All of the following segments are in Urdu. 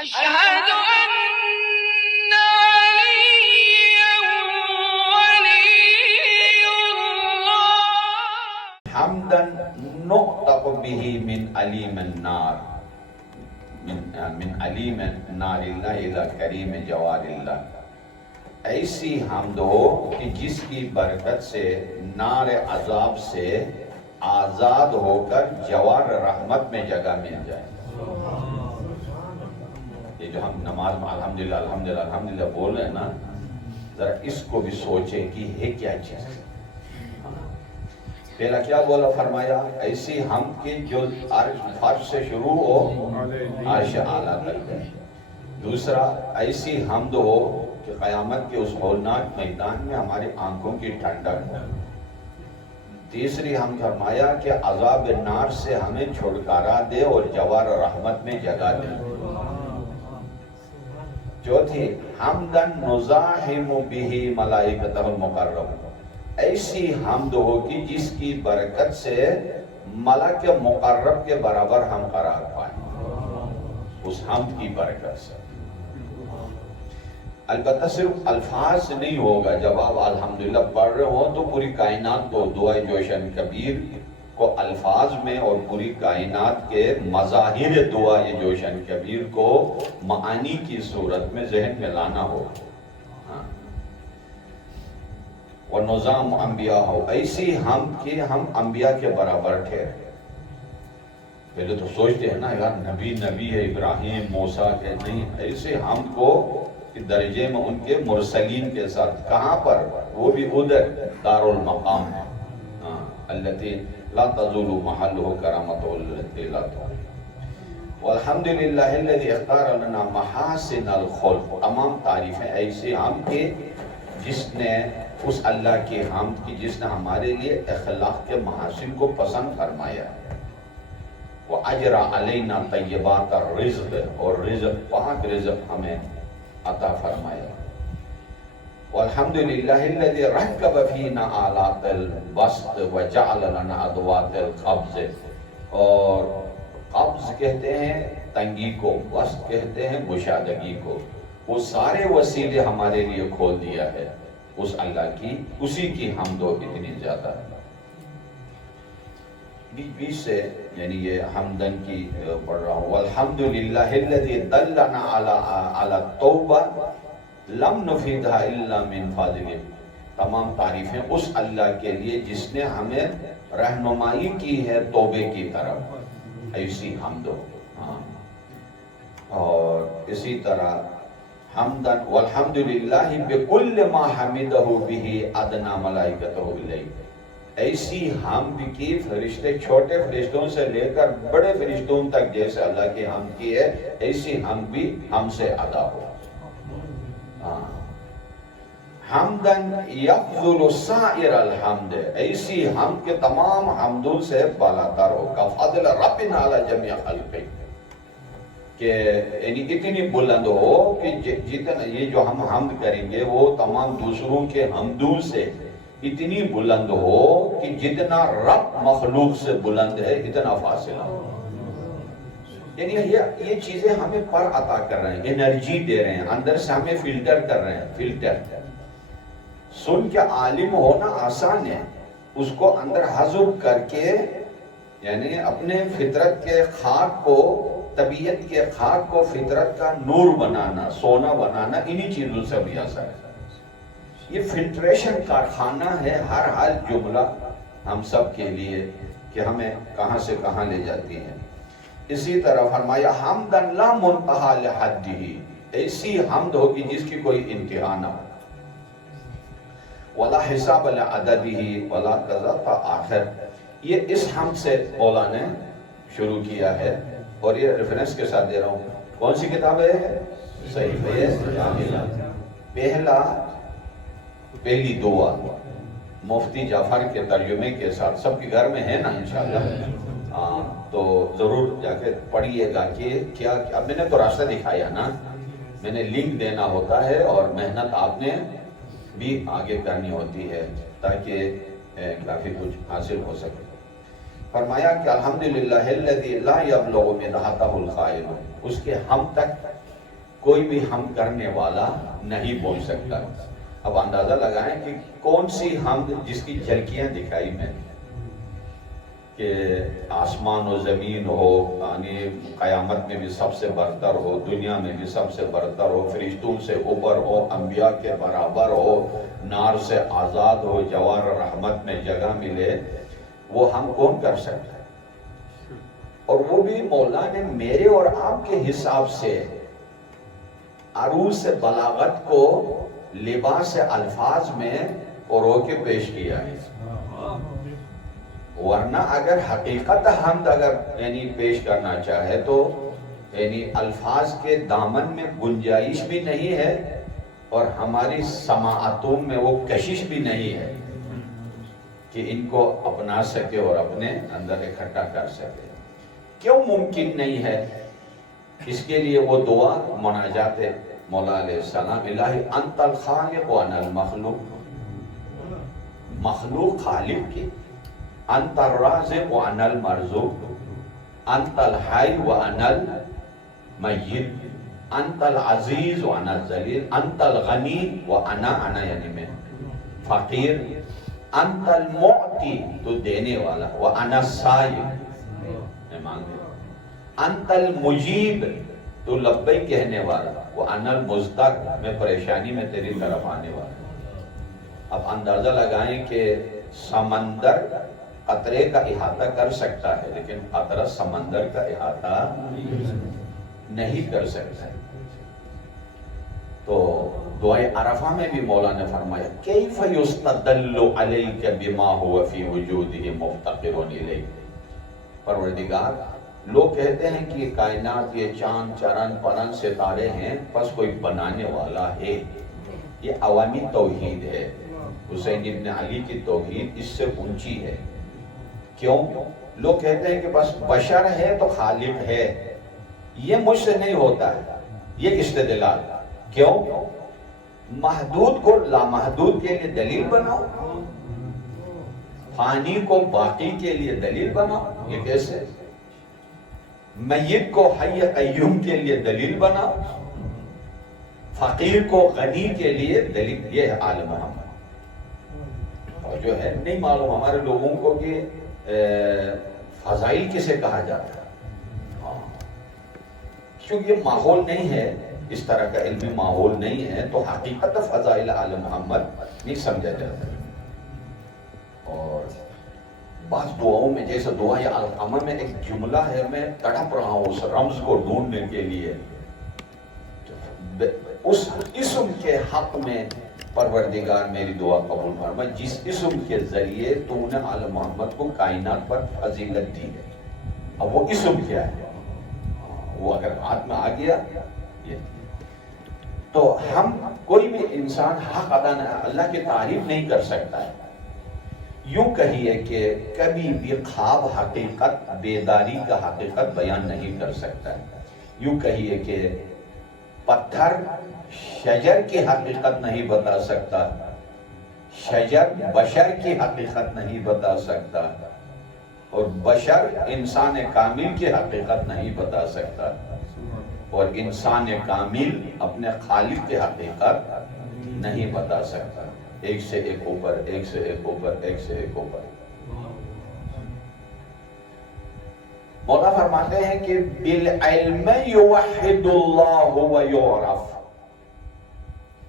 أشهد أن عليا ولي الله حمدا نؤتق به من علیم النار من علیم نار اللہ الى کریم جوار اللہ. ایسی حمد ہو کہ جس کی برکت سے نار عذاب سے آزاد ہو کر جوار رحمت میں جگہ مل جائے. یہ جو ہم نماز میں الحمدللہ الحمدللہ الحمدللہ بول رہے ہیں نا، ذرا اس کو بھی سوچیں کہ ہے کیا چیز. پہلا کیا بولا، فرمایا ایسی حمد کی جو فرش سے شروع ہو عرش اعلیٰ تک جائے. دوسرا ایسی حمد ہو کہ قیامت کے اس ہولناک میدان میں ہماری آنکھوں کی ٹھنڈک ہو. تیسری ہم فرمایا کہ عذاب نار سے ہمیں چھٹکارا دے اور جوار رحمت میں جگہ دے. چوتھی حمدن نزاحم بہ ملائکتہ المقرب، ایسی حمد ہوگی جس کی برکت سے ملک مقرب کے برابر ہم قرار پائیں. اس حمد کی برکت سے البتہ صرف الفاظ سے نہیں ہوگا. جب آپ الحمدللہ پڑھ رہے ہوں تو پوری کائنات کو دعائے جوشن کبیر کو الفاظ میں اور پوری کائنات کے مظاہر دعائے جوشن کبیر کو معانی کی صورت میں ذہن میں لانا ہوگا. وَنُظَامُ انبیاء ہو، ایسی ہم کہ ہم انبیاء کے برابر ٹھہرے. پہلے تو سوچتے ہیں نا یار نبی ہے ابراہیم موسیٰ کے، نہیں، ایسے ہم کو درجے میں ان کے مرسلین کے ساتھ. کہاں پر؟ وہ بھی ادھر دار المقام ہے التی لا تزول محلہ کرامۃ التی لا تزول. والحمدللہ الذی اختار لنا محاسن الخلق، تمام تعریفیں ایسے ہم کے جس نے اس اللہ کی حمد کی جس نے ہمارے لیے اخلاق کے محاسن کو پسند فرمایا ہے. وَأَجْرَ عَلَيْنَا طَيِّبَاتَ الرِّزْقِ، اور رزق پاک رزق ہمیں عطا فرمایا. وَالْحَمْدُلِلَّهِ الَّذِي رَكَّبَ فِينَا آلَاتَ الْبَسْطِ وَجَعَلَ لَنَا أَدْوَاتَ الْقَبْضِ، اور قبض کہتے ہیں تنگی کو، بسط کہتے ہیں گشادگی کو. وہ سارے وسیلے ہمارے لیے کھول دیا ہے اس اللہ کی، اسی کی حمد و اتنی زیادہ ہے. بیچ سے یعنی یہ حمدن کی پڑھ رہا ہوں. والحمدللہ الذی دلنا علی التوبہ لم نفیدھا الا من فضلہ، تمام تعریفیں اس اللہ کے لیے جس نے ہمیں رہنمائی کی ہے توبے کی طرف. ایسی حمد ہو. اور اسی طرح حمدن والحمدللہ بکل ما حمدہ بہ ادنا ملائکتہ الیہ، ایسی حمد کی فرشتے چھوٹے فرشتوں سے لے کر بڑے فرشتوں تک جیسے اللہ کی حمد کی ہے ایسی حمد بھی ہم سے ادا ہو. حمدن یفضل سائر الحمد، ایسی حمد کے تمام حمدوں سے بالاتر ہو. کا فضل ربنا علی جمیع خلقہ، کہ یعنی اتنی بلند ہو کہ جتنا یہ جو ہم حمد کریں گے وہ تمام دوسروں کے حمدوں سے اتنی بلند ہو کہ جتنا رب مخلوق سے بلند ہے اتنا فاصلہ ہو. یعنی یہ چیزیں ہمیں پر عطا کر رہے ہیں، انرجی دے رہے ہیں، اندر سے ہمیں فلٹر کر رہے ہیں. فلٹر سن کے عالم ہونا آسان ہے، اس کو اندر حضر کر کے یعنی اپنے فطرت کے خاک کو، طبیعت کے خاک کو فطرت کا نور بنانا، سونا بنانا، انہی چیزوں سے بھی آسان ہے. یہ فلٹریشن کارخانہ ہے ہر حال جملہ ہم سب کے لیے کہ ہمیں کہاں سے کہاں لے جاتی ہے. اسی طرح فرمایا حمدن لا منتہا لحدہ، ایسی حمد ہوگی جس کی کوئی انتہا نہ ہو. ولا حساب لعددہ ولا قضا، تا آخر. یہ اس حمد سے مولا نے شروع کیا ہے اور یہ ریفرنس کے ساتھ دے رہا ہوں. کون سی کتاب ہے؟ صحیفہ کاملہ. پہلی دعا مفتی جعفر کے ترجمے کے ساتھ، سب کے گھر میں ہے نا انشاءاللہ. تو ضرور جا کے پڑھیے گا کہ کیا. اب میں نے تو راستہ دکھایا نا، میں نے لنک دینا ہوتا ہے اور محنت آپ نے بھی آگے کرنی ہوتی ہے تاکہ کافی کچھ حاصل ہو سکے. فرمایا کہ الحمدللہ الذی لا یبلغ مدحتہ القائل، اس کے ہم تک کوئی بھی حمد کرنے والا نہیں بول سکتا. اب اندازہ لگائیں کہ کون سی حمد جس کی جھلکیاں دکھائی میں نے کہ آسمان و زمین ہو، یعنی قیامت میں بھی سب سے برتر ہو، دنیا میں بھی سب سے برتر ہو، فرشتوں سے اوپر ہو، انبیاء کے برابر ہو، نار سے آزاد ہو، جوار رحمت میں جگہ ملے، وہ ہم کون کر سکتا ہے؟ اور وہ بھی مولا نے میرے اور آپ کے حساب سے عروض بلاغت کو لباس الفاظ میں پرو کے پیش کیا ہے. ورنہ اگر حقیقت حمد اگر یعنی پیش کرنا چاہے تو یعنی الفاظ کے دامن میں گنجائش بھی نہیں ہے اور ہماری سماعتوں میں وہ کشش بھی نہیں ہے کہ ان کو اپنا سکے اور اپنے اندر اکٹھا کر سکے. کیوں ممکن نہیں ہے؟ اس کے لیے وہ دعا مناجات مولا علیہ السلام، الہی انت الخالق وانا المخلوق، مخلوق خالق کی، انت الرازق وانا المرزوق، انت الحی وانا المیت، انت العزیز وانا الذلیل، انت الغنی وانا یعنی میں فقیر، انت المعطی تو دینے والا، وانا السائل میں مانگے، انت المجیب تو لبیک کہنے والا، وانا المزدق میں پریشانی میں تیری طرف آنے والا. اب اندازہ لگائیں کہ سمندر قطرے کا احاطہ کر سکتا ہے لیکن قطرہ سمندر کا احاطہ نہیں کر سکتا. تو دعائے عرفہ میں بھی مولا نے فرمایا کیف یستدل علیک بما هو فی وجودہ مفتقر الیک. پروردگار، لوگ کہتے ہیں کہ یہ کائنات، یہ چاند چرن پرن ستارے ہیں، بس کوئی بنانے والا ہے. یہ عوامی توحید ہے. حسین ابن علی کی توحید اس سے اونچی ہے. کیوں؟ لوگ کہتے ہیں کہ بس بشر ہے تو خالق ہے. یہ مجھ سے نہیں ہوتا ہے یہ استدلال. کیوں؟ محدود کو لامحدود کے لیے دلیل بناؤ، فانی کو باقی کے لیے دلیل بناؤ. یہ کیسے؟ میت کو حی قیوم کے لیے دلیل بناؤ، فقیر کو غنی کے لیے دلیل. یہ ہے آل محمد. اور جو ہے نہیں معلوم ہمارے لوگوں کو کہ فضائل کسے کہا جاتا ہے. کیونکہ یہ ماحول نہیں ہے، اس طرح کا علمی ماحول نہیں ہے تو حقیقت فضائل آل محمد نہیں سمجھا جاتا. اور بعض دعاؤں میں جیسے دعائے علقمہ میں ایک جملہ ہے، میں تڑپ رہا ہوں اس رمز کو ڈھونڈنے کے لیے. اس اسم کے حق میں پروردگار میری دعا قبول فرما جس اسم کے ذریعے تو نے آل محمد کو کائنات پر فضیلت دی ہے. اب وہ اسم کیا ہے؟ وہ اگر ہاتھ میں آ گیا یہ. تو ہم کوئی بھی انسان حق ادا اللہ کی تعریف نہیں کر سکتا ہے. یوں کہیے کہ کبھی بھی خواب حقیقت، بیداری کا حقیقت بیان نہیں کر سکتا ہے. یوں کہیے کہ پتھر شجر کی حقیقت نہیں بتا سکتا، شجر بشر کی حقیقت نہیں بتا سکتا، اور بشر انسان کامل کی حقیقت نہیں بتا سکتا، اور انسان کامل اپنے خالق کی حقیقت نہیں بتا سکتا. ایک سے ایک اوپر، ایک سے ایک اوپر، ایک سے ایک اوپر. مولا فرماتے ہیں کہ بالعلم یوحد اللہ ویعرف.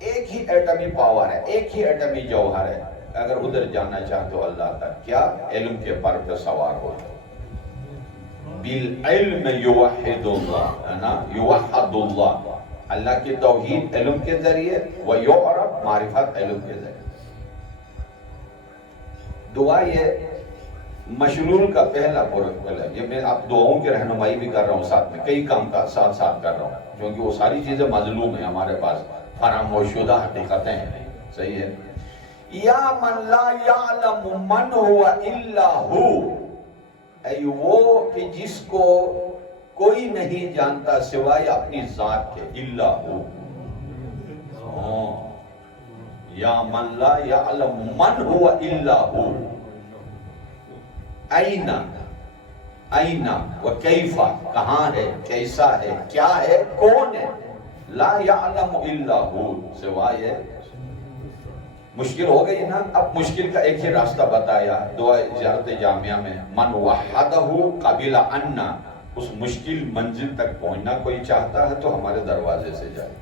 ایک ہی ایٹمی پاور ہے، ایک ہی ایٹمی جوہر ہے. اگر ادھر جانا چاہتے ہو اللہ تک، کیا علم کے پر پہ سوار ہو. بالعلم یوحد اللہ، ہے نا، یوحد اللہ، اللہ کی توحید علم کے ذریعے، ویعرف معرفت علم کے ذریعے. دعا یہ مشلول کا پہلا پروٹوکول ہے. یہ میں آپ دعاؤں کی رہنمائی بھی کر رہا ہوں، ساتھ میں کئی کام کا ساتھ ساتھ کر رہا ہوں کیونکہ وہ ساری چیزیں مظلوم ہیں ہمارے پاس، فراموش شدہ حقیقتیں ہیں. صحیح ہے. یا من لا یعلم من هو الا هو، اے وہ کہ جس کو کوئی نہیں جانتا سوائے اپنی ذات کے، الا ہو. یا من لا یعلم من هو الا هو. اینا، اینا و کیفا، کہاں ہے، کیسا ہے، کیا ہے، کون ہے. لا یعلم الا ہو، سوائے مشکل ہو گئی نا، اب مشکل کا ایک ہی راستہ بتایا دعا زیارت جامعہ میں، من وحدہ قبل عنا، اس مشکل منزل تک پہنچنا کوئی چاہتا ہے تو ہمارے دروازے سے جائے،